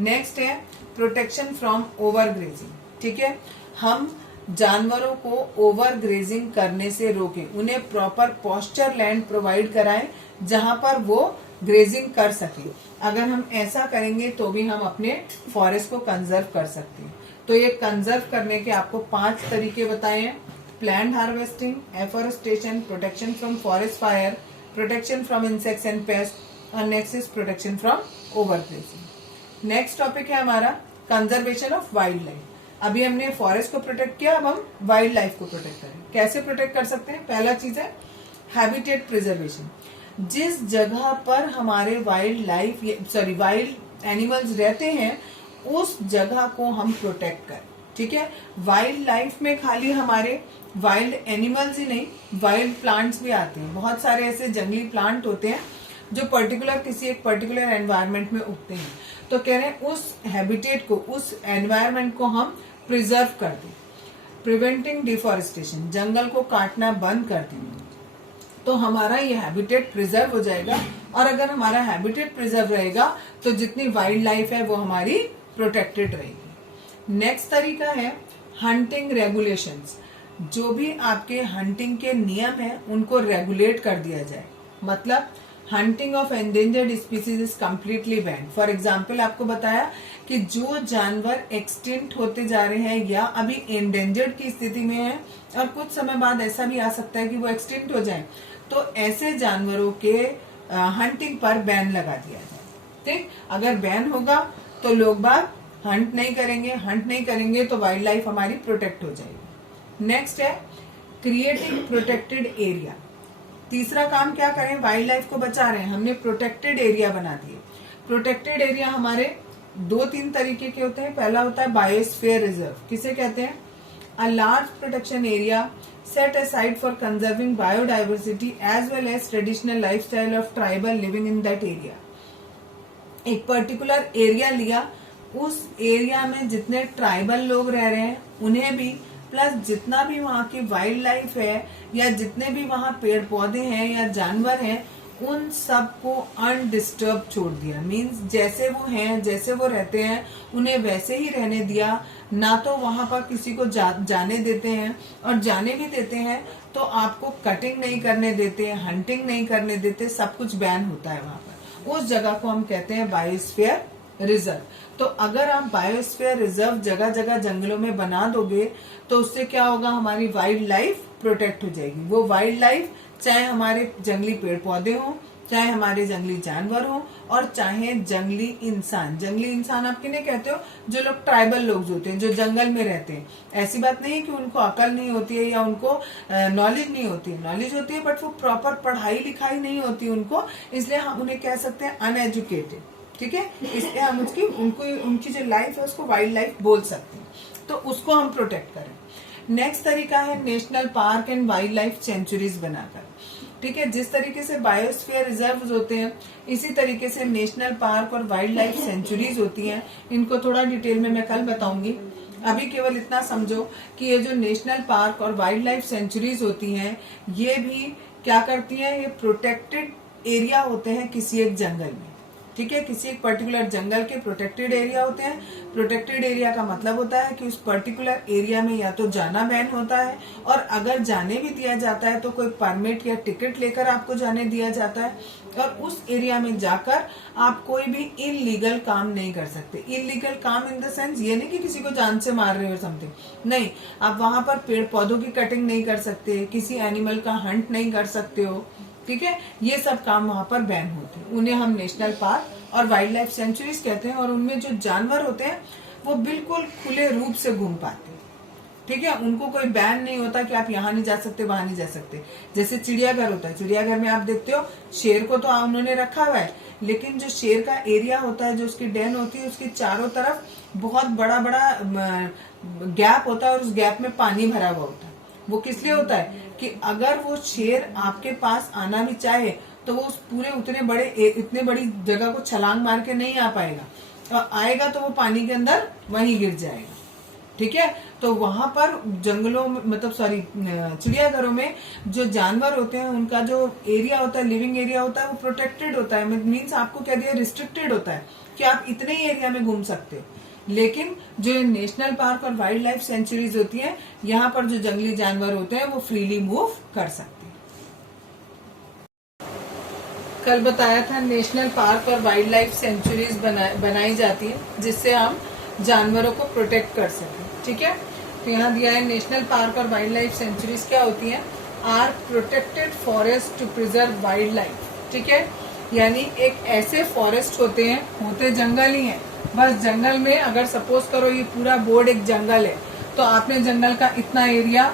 नेक्स्ट है प्रोटेक्शन फ्रॉम ओवर ग्रेजिंग। ठीक है, हम जानवरों को ओवर ग्रेजिंग करने से रोकें, उन्हें प्रॉपर पॉस्चर लैंड प्रोवाइड कराएं जहां पर वो ग्रेजिंग कर सके। अगर हम ऐसा करेंगे तो भी हम अपने फॉरेस्ट को कंजर्व कर सकते हैं। तो ये कंजर्व करने के आपको 5 तरीके बताए हैं: plant harvesting, afforestation, protection from forest fire, protection from insects and pest, और next is protection from over grazing. Next topic है हमारा कंजर्वेशन ऑफ वाइल्ड लाइफ। अभी हमने फॉरेस्ट को प्रोटेक्ट किया, अब हम वाइल्ड लाइफ को प्रोटेक्ट करें। कैसे प्रोटेक्ट कर सकते हैं? पहला चीज है हैबिटेट प्रिजर्वेशन। जिस जगह पर हमारे वाइल्ड एनिमल्स रहते हैं उस जगह को हम प्रोटेक्ट करें। ठीक है, वाइल्ड लाइफ में खाली हमारे वाइल्ड एनिमल्स ही नहीं, वाइल्ड प्लांट्स भी आते हैं। बहुत सारे ऐसे जंगली प्लांट होते हैं जो किसी एक पर्टिकुलर एनवायरनमेंट में उगते हैं। तो कह रहे हैं उस हैबिटेट को, उस एनवायरनमेंट को हम प्रिजर्व कर दें। प्रिवेंटिंग डिफॉरेस्टेशन, जंगल को काटना बंद कर दें, तो हमारा ये हैबिटेट प्रिजर्व हो जाएगा। और अगर हमारा हैबिटेट प्रिजर्व रहेगा तो जितनी वाइल्ड लाइफ है वो हमारी प्रोटेक्टेड रहेगी। नेक्स्ट तरीका है हंटिंग रेगुलेशंस। जो भी आपके हंटिंग के नियम है उनको रेगुलेट कर दिया जाए। मतलब hunting of endangered species is completely band. For example आपको बताया कि जो जानवर एक्सटिंक्ट होते जा रहे हैं या अभी एंडेंजर्ड की स्थिति में है और कुछ समय बाद ऐसा भी आ सकता है कि वो एक्सटिंक्ट हो जाए, तो ऐसे जानवरों के हंटिंग पर बैन लगा दिया जाए। ठीक, अगर बैन होगा तो लोग बाग हंट नहीं करेंगे तो वाइल्ड लाइफ हमारी प्रोटेक्ट हो जाएगी। नेक्स्ट है क्रिएटिंग प्रोटेक्टेड एरिया। तीसरा काम क्या करें? वाइल्ड लाइफ को बचा रहे हैं, हमने प्रोटेक्टेड एरिया बना दिए। प्रोटेक्टेड एरिया हमारे 2-3 तरीके के होते हैं। पहला होता है बायोस्फीयर रिजर्व। किसे कहते हैं? A large protection area set aside for conserving biodiversity as well as traditional lifestyle of tribal living in that area। एक पर्टिकुलर एरिया लिया, उस एरिया में जितने ट्राइबल लोग रह रहे हैं उन्हें भी, प्लस जितना भी वहाँ की वाइल्ड लाइफ है या जितने भी वहाँ पेड़ पौधे हैं या जानवर हैं उन सबको अनडिस्टर्ब छोड़ दिया। मींस जैसे वो हैं, जैसे वो रहते हैं उन्हें वैसे ही रहने दिया। ना तो वहां पर किसी को जाने देते हैं, और जाने भी देते हैं तो आपको कटिंग नहीं करने देते, हंटिंग नहीं करने देते, सब कुछ बैन होता है वहां पर। उस जगह को हम कहते हैं बायोस्फीयर रिजर्व। तो अगर आप बायोस्फीयर रिजर्व जगह जगह जंगलों में बना दोगे तो उससे क्या होगा? हमारी वाइल्ड लाइफ प्रोटेक्ट हो जाएगी। वो वाइल्ड लाइफ चाहे हमारे जंगली पेड़ पौधे हों, चाहे हमारे जंगली जानवर हों, और चाहे जंगली इंसान। जंगली इंसान आप किन्हें कहते हो? जो लोग ट्राइबल लोग होते हैं, जो जंगल में रहते हैं। ऐसी बात नहीं है कि उनको अकल नहीं होती है या उनको नॉलेज नहीं होती है, नॉलेज होती है, बट वो प्रॉपर पढ़ाई लिखाई नहीं होती उनको, इसलिए हम उन्हें कह सकते हैं अनएजुकेटेड। ठीक है, इसलिए हम उनकी जो लाइफ है उसको वाइल्ड लाइफ बोल सकते हैं। तो उसको हम प्रोटेक्ट करें। नेक्स्ट तरीका है national park and wild life sanctuaries बनाकर। ठीक है, जिस तरीके से बायोस्फीयर रिजर्व होते हैं इसी तरीके से नेशनल पार्क और वाइल्ड लाइफ सेंचुरीज होती हैं। इनको थोड़ा डिटेल में मैं कल बताऊंगी। अभी केवल इतना समझो कि ये जो नेशनल पार्क और वाइल्ड लाइफ सेंचुरीज होती हैं ये भी क्या करती हैं? ये प्रोटेक्टेड एरिया होते हैं किसी एक जंगल में। ठीक है, किसी एक पर्टिकुलर जंगल के प्रोटेक्टेड एरिया होते हैं। प्रोटेक्टेड एरिया का मतलब होता है कि उस पर्टिकुलर एरिया में या तो जाना बैन होता है, और अगर जाने भी दिया जाता है तो कोई परमिट या टिकट लेकर आपको जाने दिया जाता है, और उस एरिया में जाकर आप कोई भी इनलीगल काम नहीं कर सकते। इनलीगल काम इन द सेंस ये नहीं कि किसी को जान से मार रहे हो समथिंग, नहीं। आप वहां पर पेड़ पौधों की कटिंग नहीं कर सकते, किसी एनिमल का हंट नहीं कर सकते हो। ठीक है, ये सब काम वहां पर बैन होते हैं। उन्हें हम नेशनल पार्क और वाइल्ड लाइफ सेंचुरीज कहते हैं। और उनमें जो जानवर होते हैं वो बिल्कुल खुले रूप से घूम पाते हैं। ठीक है, उनको कोई बैन नहीं होता कि आप यहाँ नहीं जा सकते, वहां नहीं जा सकते। जैसे चिड़ियाघर होता है, चिड़ियाघर में आप देखते हो शेर को तो उन्होंने रखा हुआ है, लेकिन जो शेर का एरिया होता है, जो उसकी डेन होती है, उसके चारों तरफ बहुत बड़ा बड़ा गैप होता है और उस गैप में पानी भरा हुआ होता है। वो किस लिए होता है? कि अगर वो शेर आपके पास आना भी चाहे तो वो उस पूरे इतने बड़ी जगह को छलांग मार के नहीं आ पाएगा, और आएगा तो वो पानी के अंदर वहीं गिर जाएगा। ठीक है। तो वहां पर जंगलों में मतलब सॉरी चिड़ियाघरों में जो जानवर होते हैं उनका जो एरिया होता है, लिविंग एरिया होता है, वो प्रोटेक्टेड होता है। मीन्स आपको क्या दिया, रिस्ट्रिक्टेड होता है कि आप इतने ही एरिया में घूम सकते हो। लेकिन जो नेशनल पार्क और वाइल्ड लाइफ सेंचुरीज होती हैं, यहाँ पर जो जंगली जानवर होते हैं वो फ्रीली मूव कर सकते हैं। कल बताया था नेशनल पार्क और वाइल्ड लाइफ सेंचुरीज बनाई जाती है जिससे हम जानवरों को प्रोटेक्ट कर सकें, ठीक है। तो यहाँ दिया है नेशनल पार्क और वाइल्ड लाइफ सेंचुरीज क्या होती हैं, are protected forest to preserve wildlife, ठीक है। यानी एक ऐसे फॉरेस्ट होते जंगल ही हैं, बस जंगल में अगर सपोज करो ये पूरा बोर्ड एक जंगल है, तो आपने जंगल का इतना एरिया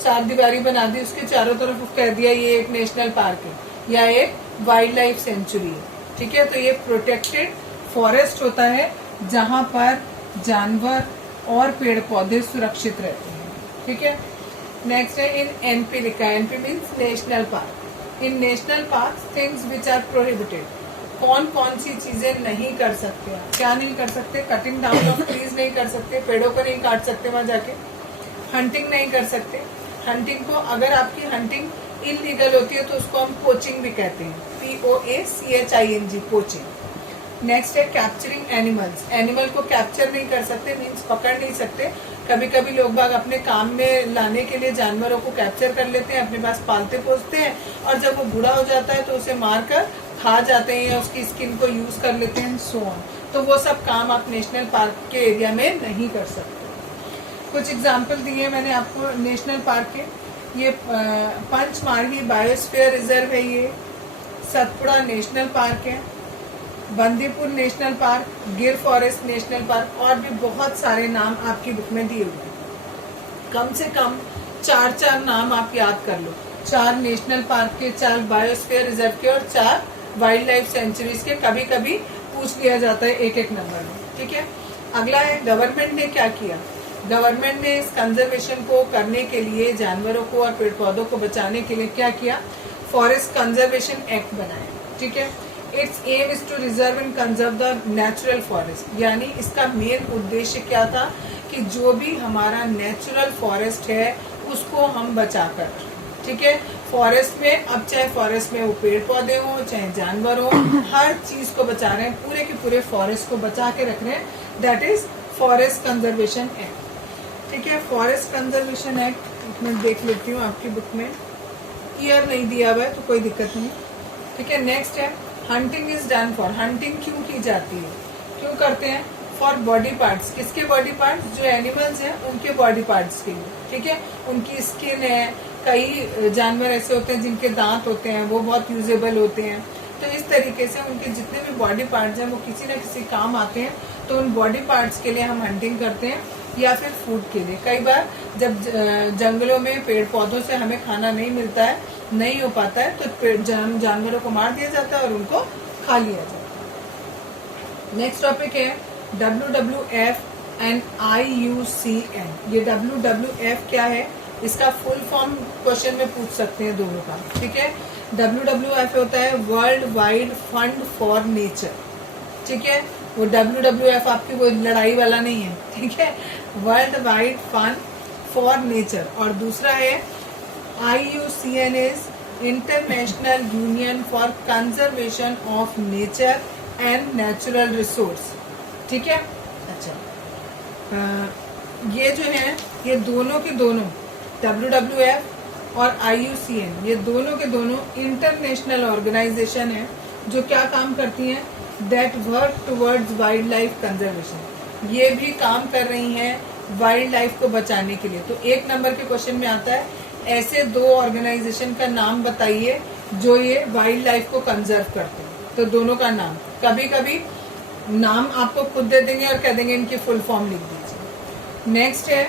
चार दीवारी बना दी, उसके चारों तरफ कह दिया ये एक नेशनल पार्क है या एक वाइल्ड लाइफ सेंचुरी है, ठीक है। तो ये प्रोटेक्टेड फॉरेस्ट होता है जहां पर जानवर और पेड़ पौधे सुरक्षित रहते हैं, ठीक है। नेक्स्ट है इन एनपी लिखा है, NP means national park. In national park things which are prohibited, कौन कौन सी चीजें नहीं कर सकते आप, क्या नहीं कर सकते, कटिंग डाउन ऑफ ट्रीज नहीं कर सकते, पेड़ों को नहीं काट सकते वहां जाके, हंटिंग नहीं कर सकते। हंटिंग को अगर आपकी हंटिंग इलीगल होती है तो उसको हम पोचिंग भी कहते हैं, POACHING, पोचिंग। नेक्स्ट है कैप्चरिंग एनिमल्स, एनिमल को कैप्चर नहीं कर सकते, मीन्स पकड़ नहीं सकते। कभी कभी लोग बाग अपने काम में लाने के लिए जानवरों को कैप्चर कर लेते हैं, अपने पास पालते पोसते हैं, और जब वो बूढ़ा हो जाता है तो उसे मारकर खा जाते हैं या उसकी स्किन को यूज कर लेते हैं, सो ऑन। तो वो सब काम आप नेशनल पार्क के एरिया में नहीं कर सकते। कुछ एग्जाम्पल दिए मैंने आपको नेशनल पार्क के, ये पंचमार्गी बायोस्फीयर रिजर्व है, ये सतपुड़ा नेशनल पार्क है, बंदीपुर नेशनल पार्क, गिर फॉरेस्ट नेशनल पार्क, और भी बहुत सारे नाम आपकी बुक में दिए हुए हैं। कम से कम 4 नाम आप याद कर लो, 4 नेशनल पार्क के, 4 बायोस्फीयर रिजर्व के और 4 वाइल्ड लाइफ सेंचुरीज के। कभी कभी पूछ लिया जाता है एक नंबर में, ठीक है। अगला है गवर्नमेंट ने क्या किया, गवर्नमेंट ने इस कंजर्वेशन को करने के लिए, जानवरों को और पेड़ पौधों को बचाने के लिए क्या किया, फॉरेस्ट कंजर्वेशन एक्ट बनाया, ठीक है। Its aim is to reserve and conserve the natural forest, यानी इसका मेन उद्देश्य क्या था कि जो भी हमारा नेचुरल फॉरेस्ट है उसको हम बचा कर, ठीक है। फॉरेस्ट में अब चाहे फॉरेस्ट में वो पेड़ पौधे हो चाहे जानवर हो, हर चीज को बचा रहे हैं, पूरे के पूरे फॉरेस्ट को बचा के रख रहे हैं, that is forest conservation act, ठीक है। फॉरेस्ट कंजर्वेशन एक्ट मैं देख लेती हूँ आपकी बुक में, ईयर नहीं दिया हुआ है तो कोई दिक्कत नहीं, ठीक है। नेक्स्ट है hunting is done for, hunting क्यों की जाती है, क्यों करते हैं, फॉर बॉडी पार्ट्स, किसके बॉडी पार्ट्स, जो एनिमल्स हैं उनके बॉडी पार्ट्स के लिए, ठीक है। उनकी स्किन है, कई जानवर ऐसे होते हैं जिनके दांत होते हैं वो बहुत यूजेबल होते हैं, तो इस तरीके से उनके जितने भी बॉडी पार्ट्स हैं वो किसी न किसी काम आते हैं, तो उन बॉडी पार्ट्स के लिए हम हंटिंग करते हैं, या फिर फूड के लिए। कई बार जब जंगलों में पेड़ पौधों से हमें खाना नहीं मिलता है, नहीं हो पाता है, तो जानवरों को मार दिया जाता है और उनको खा लिया जाता है। नेक्स्ट टॉपिक है WWF एंड IUCN। ये WWF क्या है, इसका फुल फॉर्म क्वेश्चन में पूछ सकते हैं दोनों का, ठीक है। WWF होता है world wide fund for nature, ठीक है। वो WWF आपकी वो लड़ाई वाला नहीं है, ठीक है, world wide fund for nature. और दूसरा है IUCN is international union for conservation of nature and natural resource, ठीक है। अच्छा, ये जो है ये दोनों के दोनों WWF और IUCN, ये दोनों के दोनों इंटरनेशनल ऑर्गेनाइजेशन है जो क्या काम करती हैं, that work towards wild life conservation. ये भी काम कर रही हैं वाइल्ड लाइफ को बचाने के लिए। तो 1 नंबर के क्वेश्चन में आता है ऐसे 2 ऑर्गेनाइजेशन का नाम बताइए जो ये वाइल्ड लाइफ को कंजर्व करते हैं। तो दोनों का नाम, कभी कभी नाम आपको खुद दे देंगे और कह देंगे इनकी फुल फॉर्म लिख दीजिए। नेक्स्ट है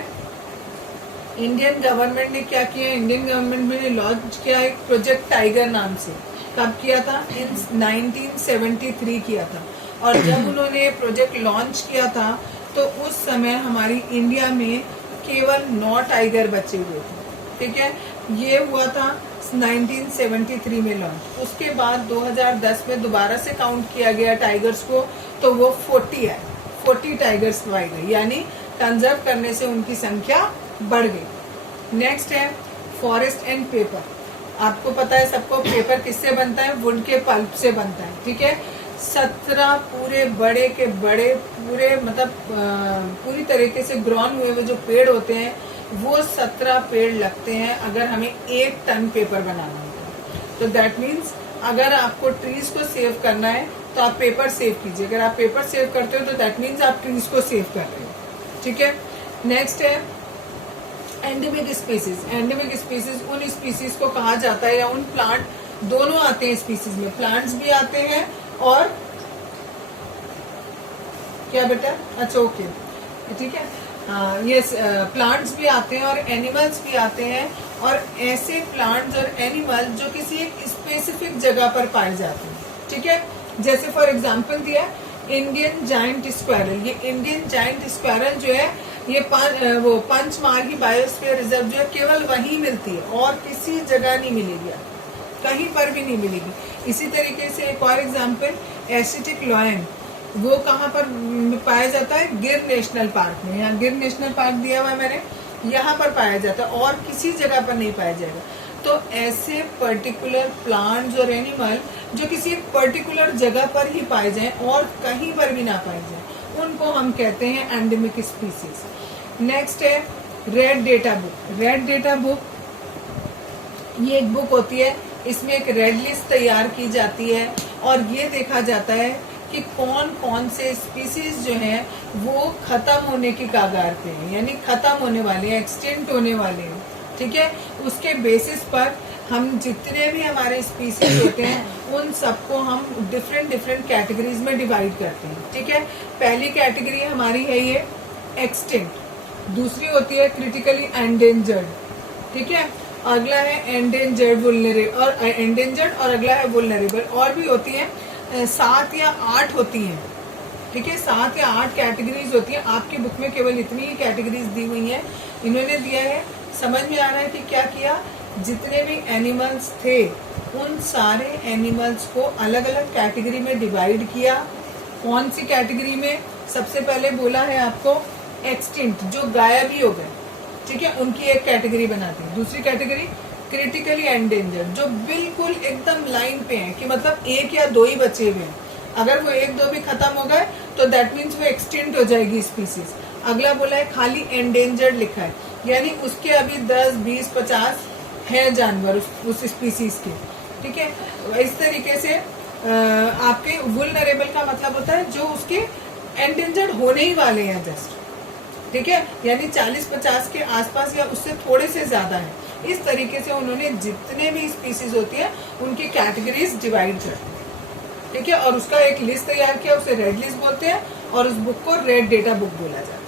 इंडियन गवर्नमेंट ने क्या किया, इंडियन गवर्नमेंट ने लॉन्च किया एक प्रोजेक्ट टाइगर नाम से। कब किया था, इन 1973 किया था। और जब उन्होंने प्रोजेक्ट लॉन्च किया था तो उस समय हमारी इंडिया में केवल 9 टाइगर बचे हुए थे, ठीक है। ये हुआ था 1973 में लॉन्च। उसके बाद 2010 में दोबारा से काउंट किया गया टाइगर्स को, तो वो 40 है, 40 टाइगर्स पाए गए, यानी कंजर्व करने से उनकी संख्या बढ़ गई। नेक्स्ट है फॉरेस्ट एंड पेपर। आपको पता है सबको, पेपर किससे बनता है? वुड के पल्प से बनता है, ठीक है। 17 पूरे बड़े के बड़े पूरे मतलब पूरी तरीके से ग्रोन हुए हुए जो पेड़ होते हैं वो 17 पेड़ लगते हैं अगर हमें 1 टन पेपर बनाना होता है। तो दैट मीन्स अगर आपको ट्रीज को सेव करना है तो आप पेपर सेव कीजिए। अगर आप पेपर सेव करते हो तो दैट मीन्स आप ट्रीज को सेव कर रहे हो, ठीक है। नेक्स्ट है एंडेमिक स्पीसीज। एंडेमिक स्पीसीज उन स्पीसीज को कहा जाता है, या उन प्लांट, दोनों आते हैं स्पीसीज में, प्लांट्स भी आते हैं और क्या बेटा, अच्छा ओके ठीक है, हाँ ये प्लांट्स भी आते हैं और एनिमल्स भी आते हैं। और ऐसे प्लांट्स और एनिमल जो किसी एक स्पेसिफिक जगह पर पाए जाते हैं, ठीक है। जैसे फॉर एग्जांपल दिया इंडियन जायंट स्क्वायरल। ये इंडियन जायंट स्क्वायरल जो है ये वो पंचमार्गी बायोस्फीयर रिजर्व जो है केवल वहीं मिलती है और किसी जगह नहीं मिलेगी, कहीं पर भी नहीं मिलेगी। इसी तरीके से एक और एग्जांपल एसिटिक लॉयन, वो कहाँ पर पाया जाता है? गिर नेशनल पार्क में। यहाँ गिर नेशनल पार्क दिया हुआ है मैंने, यहाँ पर पाया जाता है और किसी जगह पर नहीं पाया जाएगा। तो ऐसे पर्टिकुलर प्लांट्स और एनिमल जो किसी एक पर्टिकुलर जगह पर ही पाए जाएं और कहीं पर भी ना पाए जाएं, उनको हम कहते हैं एंडेमिक स्पीसीज। नेक्स्ट है red data book. Red data book ये एक बुक होती है, इसमें एक रेड लिस्ट तैयार की जाती है और ये देखा जाता है कि कौन कौन से स्पीसीज जो हैं वो खत्म होने की कगार पे हैं, यानी खत्म होने वाले हैं, एक्सटिंक्ट होने वाले हैं, ठीक है। उसके बेसिस पर हम जितने भी हमारे स्पीसीज होते हैं उन सबको हम डिफरेंट डिफरेंट कैटेगरीज में डिवाइड करते हैं, ठीक है। पहली कैटेगरी हमारी है ये एक्सटिंक्ट, दूसरी होती है क्रिटिकली एंडेंजर्ड, ठीक है। अगला है एंडेंजर्ड वुल्नरेबल और एंडेंजर्ड, और अगला है वुल्नरेबल। और भी होती है 7 या 8 होती हैं, ठीक है। 7 या 8 कैटेगरीज होती है। आपकी बुक में केवल इतनी ही कैटेगरीज दी हुई हैं, इन्होंने दिया है। समझ में आ रहा है कि क्या किया? जितने भी एनिमल्स थे उन सारे एनिमल्स को अलग अलग कैटेगरी में डिवाइड किया। कौन सी कैटेगरी में? सबसे पहले बोला है आपको एक्सटिंक्ट, जो गायब ही हो गए, ठीक है, उनकी एक कैटेगरी बनाती है। दूसरी कैटेगरी क्रिटिकली एंडेंजर्ड, जो बिल्कुल एकदम लाइन पे हैं कि मतलब 1 या 2 ही बचे हुए हैं। अगर वो 1-2 भी खत्म हो गए तो दैट मीन्स वो एक्सटिंक्ट हो जाएगी स्पीसीज। अगला बोला है खाली एंडेंजर्ड लिखा है, यानी उसके अभी 10, 20, 50 है जानवर उस स्पीसीज के, ठीक है। इस तरीके से आपके वुल्नरेबल का मतलब होता है जो उसके एंडेंजर्ड होने ही वाले हैं जस्ट, ठीक है, यानी 40-50 के आसपास या उससे थोड़े से ज्यादा है। इस तरीके से उन्होंने जितने भी स्पीसीज होती है उनकी कैटेगरीज डिवाइड कर दी, ठीक है। और उसका एक लिस्ट तैयार किया, उसे रेड लिस्ट बोलते हैं और उस बुक को रेड डेटा बुक बोला जाता है।